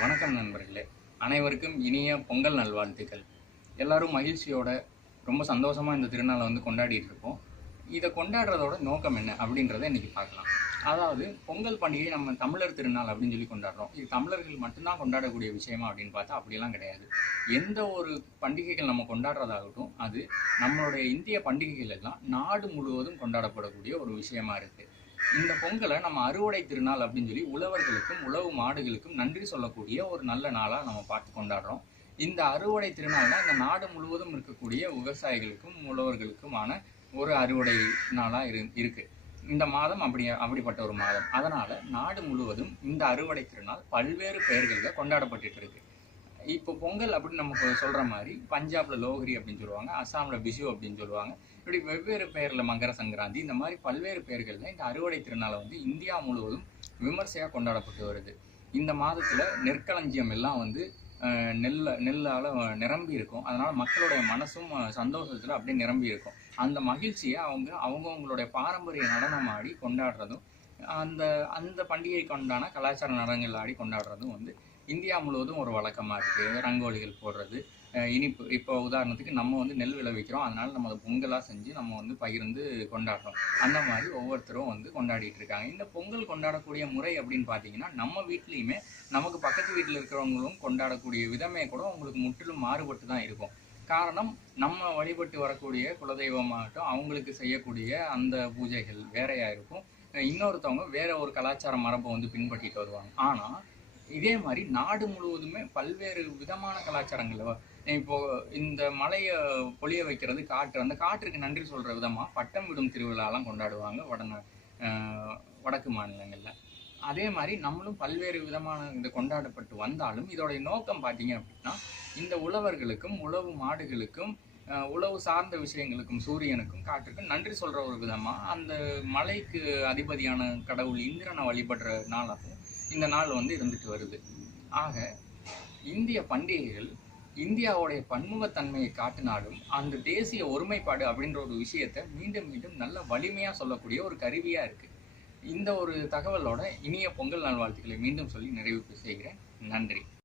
வணக்கம் நண்பர்களே. அனைவருக்கும் இனிய பொங்கல் நல்வாழ்த்துக்கள். எல்லாரும் மகிழ்ச்சியோட ரொம்ப சந்தோஷமா இந்த திருநாளை கொண்டாடிட்டு இருப்போம். இதை கொண்டாடுறதோட நோக்கம் என்ன அப்படின்றத இன்னைக்கு பார்க்கலாம். அதாவது பொங்கல் பண்டிகை நம்ம தமிழர் திருநாள் அப்படின்னு சொல்லி கொண்டாடுறோம். இது தமிழர்கள் மட்டும்தான் கொண்டாடக்கூடிய விஷயமா அப்படின்னு பார்த்தா அப்படியெல்லாம் கிடையாது. எந்த ஒரு பண்டிகைகள் நம்ம கொண்டாடுறதாகட்டும், அது நம்மளுடைய இந்திய பண்டிகைகள் எல்லாம் நாடு முழுவதும் கொண்டாடப்படக்கூடிய ஒரு விஷயமா இருக்கு. இந்த பொங்கலை நம்ம அறுவடை திருநாள் அப்படின்னு சொல்லி உழவர்களுக்கும் உழவு மாடுகளுக்கும் நன்றி சொல்லக்கூடிய ஒரு நல்ல நாளாக நம்ம பார்த்து கொண்டாடுறோம். இந்த அறுவடை திருநாள் தான் இந்த நாடு முழுவதும் இருக்கக்கூடிய விவசாயிகளுக்கும் உழவர்களுக்குமான ஒரு அறுவடை நாளாக இருக்கு. இந்த மாதம் அப்படிப்பட்ட ஒரு மாதம். அதனால நாடு முழுவதும் இந்த அறுவடை திருநாள் பல்வேறு பெயர்களில் கொண்டாடப்பட்டு இருக்கு. இப்போ பொங்கல் அப்படின்னு நம்ம சொல்ற மாதிரி பஞ்சாப்ல லோஹரி அப்படின்னு சொல்லுவாங்க, அசாம்ல பிஷு அப்படின்னு சொல்லுவாங்க. இப்படி வெவ்வேறு பெயர்ல மகர சங்கராந்தி, இந்த மாதிரி பல்வேறு பெயர்கள்ல இந்த அறுவடை திருநாளை இந்தியா முழுவதும் விமர்சையா கொண்டாடப்பட்டு வருது. இந்த மாதத்துல நெற்களஞ்சியம் எல்லாம் நெல்லால நிரம்பி இருக்கும். அதனால மக்களுடைய மனசும் சந்தோஷத்துல அப்படியே நிரம்பி இருக்கும். அந்த மகிழ்ச்சியை அவங்களுடைய பாரம்பரிய நடனம் ஆடி கொண்டாடுறதும், அந்த அந்த பண்டிகைக்கு உண்டான கலாச்சார நடனங்கள் ஆடி கொண்டாடுறதும் இந்தியா முழுவதும் ஒரு வழக்கமா இருக்கு. ரங்கோலிகள் போடுறது, இனிப்பு. இப்போ உதாரணத்துக்கு நம்ம நெல் விளைவிக்கிறோம், அதனால நம்ம அதை பொங்கலா செஞ்சு நம்ம பகிர்ந்து கொண்டாடுறோம். அந்த மாதிரி ஒவ்வொருத்தரும் கொண்டாடிட்டு இருக்காங்க. இந்த பொங்கல் கொண்டாடக்கூடிய முறை அப்படின்னு பார்த்தீங்கன்னா, நம்ம வீட்லையுமே நமக்கு பக்கத்து வீட்டில் இருக்கிறவங்களும் கொண்டாடக்கூடிய விதமே கூட உங்களுக்கு முற்றிலும் மாறுபட்டு தான் இருக்கும். காரணம், நம்ம வழிபட்டு வரக்கூடிய குலதெய்வமாகட்டும் அவங்களுக்கு செய்யக்கூடிய அந்த பூஜைகள் வேறையா இருக்கும். இன்னொருத்தவங்க வேற ஒரு கலாச்சார மரபை பின்பற்றிட்டு வருவாங்க. ஆனா இதே மாதிரி நாடு முழுவதுமே பல்வேறு விதமான கலாச்சாரங்கள். இப்போ இந்த மலையை பொழிய வைக்கிறது காற்று, அந்த காற்றுக்கு நன்றி சொல்ற விதமா பட்டம் விடும் திருவிழாலாம் கொண்டாடுவாங்க வடக்கு மாநிலங்கள்ல. அதே மாதிரி நம்மளும் பல்வேறு விதமான இந்த கொண்டாடப்பட்டு வந்தாலும் இதோடைய நோக்கம் பார்த்தீங்க அப்படின்னா, இந்த உழவர்களுக்கும் உழவு மாடுகளுக்கும் உழவு சார்ந்த விஷயங்களுக்கும் சூரியனுக்கும் காற்றுக்கும் நன்றி சொல்ற ஒரு விதமா அந்த மலைக்கு அதிபதியான கடவுள் இந்திரனை வழிபடுற நாளாகவும் இந்த நாள் இருந்துட்டு வருது. ஆக இந்திய பண்டிகைகள் இந்தியாவுடைய பன்முகத்தன்மையை காட்டினாலும் அந்த தேசிய ஒருமைப்பாடு அப்படின்ற ஒரு விஷயத்தை மீண்டும் மீண்டும் நல்ல வலிமையா சொல்லக்கூடிய ஒரு கருவியா இருக்கு. இந்த ஒரு தகவலோட இனிய பொங்கல் நல்வாழ்த்துக்களை மீண்டும் சொல்லி நிறைவு செய்கிறேன். நன்றி.